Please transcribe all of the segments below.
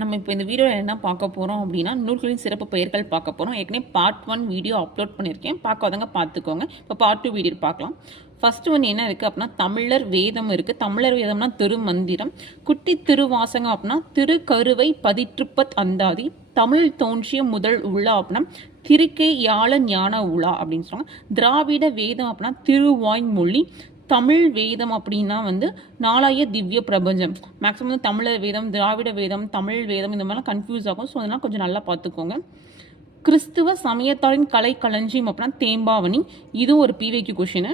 நம்ம இப்போ இந்த வீடியோவில் என்ன பார்க்க போகிறோம் அப்படின்னா நூல்களின் சிறப்பு பெயர்கள் பார்க்க போகிறோம். ஏற்கனவே பார்ட் 1 வீடியோ அப்லோட் பண்ணியிருக்கேன், பார்க்காதவங்க பார்த்துக்கோங்க. இப்போ பார்ட் 2 வீடியோ பார்க்கலாம். ஃபர்ஸ்ட் ஒன்று என்ன இருக்குது அப்படின்னா தமிழர் வேதம் இருக்குது. தமிழர் வேதம்னா திருமந்திரம். குட்டி திருவாசகம் அப்படின்னா திருக்கருவை பதிற்றுப்பத் அந்தாதி. தமிழ் தோன்றிய முதல் உலா அப்படின்னா திருக்கை யாழ ஞான உலா அப்படின்னு சொல்லுவாங்க. திராவிட வேதம் அப்படின்னா திருவாய்மொழி. தமிழ் வேதம் அப்படின்னா வந்து நாலாய திவ்ய பிரபஞ்சம். மேக்ஸிமம் வந்து தமிழர் வேதம், திராவிட வேதம், தமிழ் வேதம் இந்த மாதிரிலாம் கன்ஃபியூஸ் ஆகும். ஸோ அதெல்லாம் கொஞ்சம் நல்லா பார்த்துக்கோங்க. கிறிஸ்துவ சமயத்தாரின் கலை களஞ்சியம் அப்படின்னா தேம்பாவணி. இதுவும் ஒரு பிவைக்கு கொஷின்.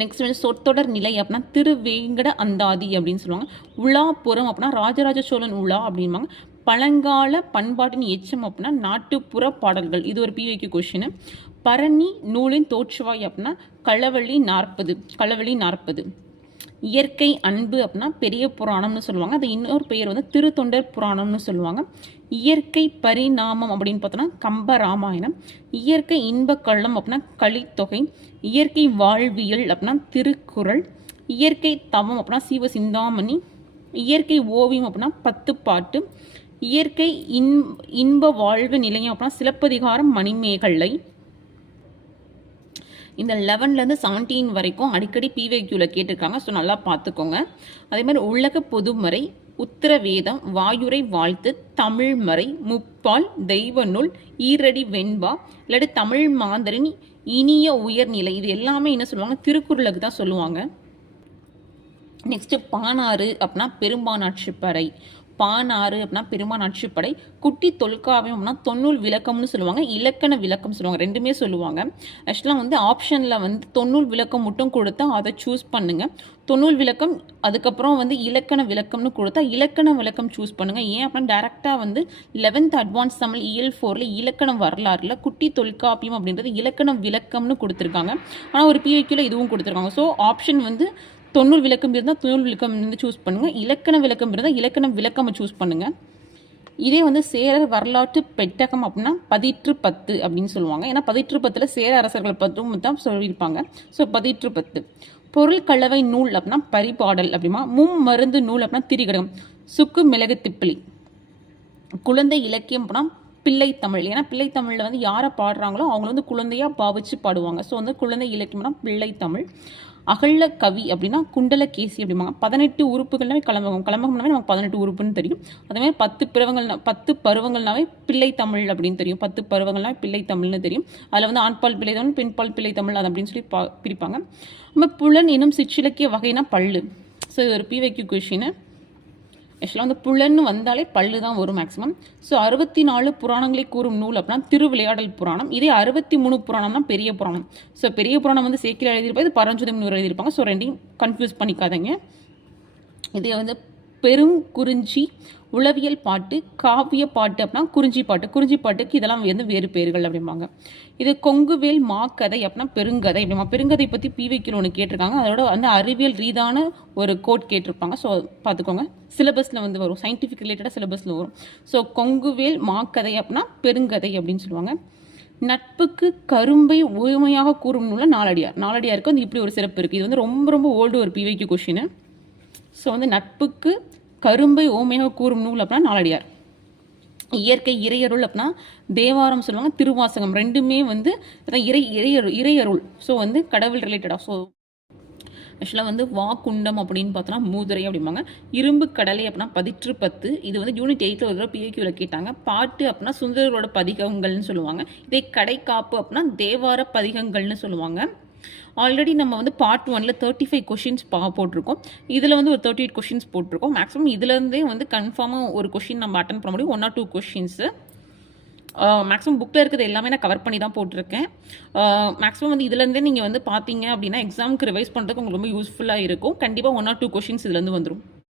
நெக்ஸ்ட் வந்து சொற்றொடர் நிலை அப்படின்னா திருவேங்கட அந்தாதி அப்படின்னு சொல்லுவாங்க. உலாப்புறம் அப்படின்னா ராஜராஜ சோழன் உலா அப்படின்பாங்க. பழங்கால பண்பாட்டின் எச்சம் அப்படின்னா நாட்டுப்புற பாடல்கள். இது ஒரு பிவைக்கு கொஷின். பரணி நூலின் தோற்றுவாய் அப்படின்னா களவழி 40. இயற்கை அன்பு அப்படின்னா பெரிய புராணம்னு சொல்லுவாங்க. அது இன்னொரு பெயர் வந்து திருத்தொண்டர் புராணம்னு சொல்லுவாங்க. இயற்கை பரிணாமம் அப்படின்னு பார்த்தோன்னா கம்ப ராமாயணம். இயற்கை இன்ப கள்ளம் அப்படின்னா கலித்தொகை. இயற்கை வாழ்வியல் அப்படின்னா திருக்குறள். இயற்கை தவம் அப்படின்னா சீவ சிந்தாமணி. இயற்கை ஓவியம் அப்படின்னா 10 பாட்டு. இயற்கை இன்ப வாழ்வு நிலையம் அப்படின்னா சிலப்பதிகாரம் மணிமேகலை. இந்த 11லேருந்து 17 வரைக்கும் அடிக்கடி பிவைக்யூவில் கேட்டிருக்காங்க. ஸோ நல்லா பார்த்துக்கோங்க. அதே மாதிரி உலக பொதுமறை, உத்தரவேதம், வாயுரை வாழ்த்து, தமிழ்மறை, முப்பால், தெய்வ நூல், ஈரடி வெண்பா, இல்லாட்டி தமிழ் மாந்தரின் இனிய உயர்நிலை. இது எல்லாமே என்ன சொல்லுவாங்க, திருக்குறளுக்கு தான் சொல்லுவாங்க. நெக்ஸ்ட் பானாறு அப்படின்னா பெரும்பானாட்சிப்படை. பானாறு அப்படின்னா பெருமானாட்சிப்படை. குட்டி தொல்காவியம் அப்படின்னா தொன்னூல் விளக்கம்னு சொல்லுவாங்க, இலக்கண விளக்கம் சொல்லுவாங்க, ரெண்டுமே சொல்லுவாங்க. ஆக்சுவலாக வந்து ஆப்ஷனில் வந்து தொன்னூல் விளக்கம் மட்டும் கொடுத்தா அதை சூஸ் பண்ணுங்க. தொன்னூல் விளக்கம் அதுக்கப்புறம் வந்து இலக்கண விளக்கம்னு கொடுத்தா இலக்கண விளக்கம் சூஸ் பண்ணுங்க. ஏன் அப்படின்னா டேரெக்டாக வந்து 11th அட்வான்ஸ் தமிழ் EL 4ல் இலக்கண வரலாறுல குட்டி தொல்காப்பியம் அப்படின்றது இலக்கண விளக்கம்னு கொடுத்துருக்காங்க. ஆனால் ஒரு பிவைக்யூவில் இதுவும் கொடுத்துருக்காங்க. ஸோ ஆப்ஷன் வந்து தொன்னூல் விளக்கம் இருந்தால் தொன்னூல் விளக்கம் வந்து சூஸ் பண்ணுங்கள். இலக்கண விளக்கம் இருந்தால் இலக்கண விளக்கம் சூஸ் பண்ணுங்கள். இதே வந்து சேரர் வரலாற்று பெட்டகம் அப்படின்னா 10 அப்படின்னு சொல்லுவாங்க. ஏன்னா 10 சேர அரசர்கள் பற்றும் தான் சொல்லியிருப்பாங்க. ஸோ 10 பொருள் கலவை நூல் அப்படின்னா பரிபாடல் அப்படிமா. மருந்து நூல் அப்படின்னா திரிகடகம். சுக்கு மிளகு திப்பிலி. குழந்தை இலக்கியம் அப்படின்னா பிள்ளைத்தமிழ். ஏன்னா பிள்ளைத்தமிழில் வந்து யாரை பாடுறாங்களோ அவங்கள வந்து குழந்தையாக பாவிச்சு பாடுவாங்க. ஸோ வந்து குழந்தை இலக்கியம்னா பிள்ளைத்தமிழ். அகழ்ல கவி அப்படின்னா குண்டலகேசி அப்படிம்பாங்க. 18 உறுப்புகள்னாவே கலம்பகம்னாவே நமக்கு 18 உறுப்புன்னு தெரியும். அதேமாதிரி 10 பருவங்கள்னாவே பிள்ளை தமிழ் அப்படின்னு தெரியும். 10 பருவங்கள்னாவே பிள்ளை தமிழ்னு தெரியும். அதில் வந்து ஆண்பால் பிள்ளை தமிழ், பெண்பால் பிள்ளை தமிழ் அது அப்படின்னு சொல்லி பிரிப்பாங்க. நம்ம புலன் எனும் சிற்றிலக்கிய வகைனா பல்லு. ஸோ இது ஒரு பிவைக்யூ கொஷின். ஆக்சுவலாக வந்து புலன்னு வந்தாலே பல்லு தான் வரும் மேக்ஸிமம். ஸோ 64 புராணங்களை கூறும் நூல் அப்படின்னா திருவிளையாடல் புராணம். இதே 63 புராணம்னா பெரிய புராணம். ஸோ பெரிய புராணம் வந்து சேக்கிழார் எழுதியிருப்பாங்க, இது பரஞ்சோதி முனிவர் எழுதியிருப்பாங்க. ஸோ ரெண்டையும் கன்ஃபியூஸ் பண்ணிக்காதீங்க. இதே வந்து பெருங்குறிஞ்சி உளவியல் பாட்டு, காவிய பாட்டு அப்படின்னா குறிஞ்சி பாட்டுக்கு இதெல்லாம் வந்து வேறு பெயர்கள் அப்படிம்பாங்க. இது கொங்குவேல் மாக்கதை அப்படின்னா பெருங்கதை அப்படிமா. பெருங்கதை பற்றி பிவைக்கில் ஒன்று கேட்டிருக்காங்க. அதோட வந்து அறிவியல் ரீதியான ஒரு கோட் கேட்டிருப்பாங்க. ஸோ பார்த்துக்கோங்க, சிலபஸில் வந்து வரும், சயின்டிஃபிக் ரிலேட்டடாக சிலபஸில் வரும். ஸோ கொங்குவேல் மாக்கதை அப்படின்னா பெருங்கதை அப்படின்னு சொல்லுவாங்க. நட்புக்கு கரும்பை ஊமையாக கூறும் நூல நாலடியாருக்கு வந்து இப்படி ஒரு சிறப்பு இருக்குது. இது வந்து ரொம்ப ஓல்டு ஒரு பிவைக்கு கொஷின். ஸோ வந்து நட்புக்கு கரும்பை ஓமையாக கூறும் நூல் அப்படின்னா நாலடியார். இயற்கை இறையருள் அப்படின்னா தேவாரம் சொல்லுவாங்க, திருவாசகம் ரெண்டுமே வந்து இறையருள். ஸோ வந்து கடவுள் ரிலேட்டடாக. ஸோ ஆக்சுவலாக வந்து வாக்குண்டம் அப்படின்னு பார்த்தோன்னா மூதுரை அப்படிம்பாங்க. இரும்பு கடலை அப்படின்னா 10 இது வந்து யூனிட் 8ல் ஒரு தடவை பிஐக்யூவில் கேட்டாங்க. பாட்டு அப்படின்னா சுந்தரரோட பதிகங்கள்னு சொல்லுவாங்க. இதே கடைக்காப்பு அப்படின்னா தேவார பதிகங்கள்னு சொல்லுவாங்க. ஆல்ரெடி நம்ம வந்து பார்ட் 1ல் 35 கொஷின்ஸ் போட்டிருக்கோம். இதில் வந்து ஒரு 38 கொஷின்ஸ் போட்டிருக்கோம். மேக்ஸிமம் இதுலேருந்தே வந்து கன்ஃபார்மாக ஒரு கொஷின் நம்ம அட்டன் பண்ண முடியும். 1 or 2 கொஷின்ஸு. மேக்ஸிமம் புக்கில் இருக்கிறது எல்லாமே நான் கவர் பண்ணி தான் போட்டிருக்கேன். மேக்ஸிமம் வந்து இதுலேருந்தே நீங்கள் வந்து பார்த்தீங்க அப்படின்னா எக்ஸாமுக்கு ரிவைஸ் பண்ணுறதுக்கு உங்களுக்கு ரொம்ப யூஸ்ஃபுல்லாக இருக்கும். கண்டிப்பாக 1 or 2 கொஷின்ஸ் இதுலேருந்து வந்துடும்.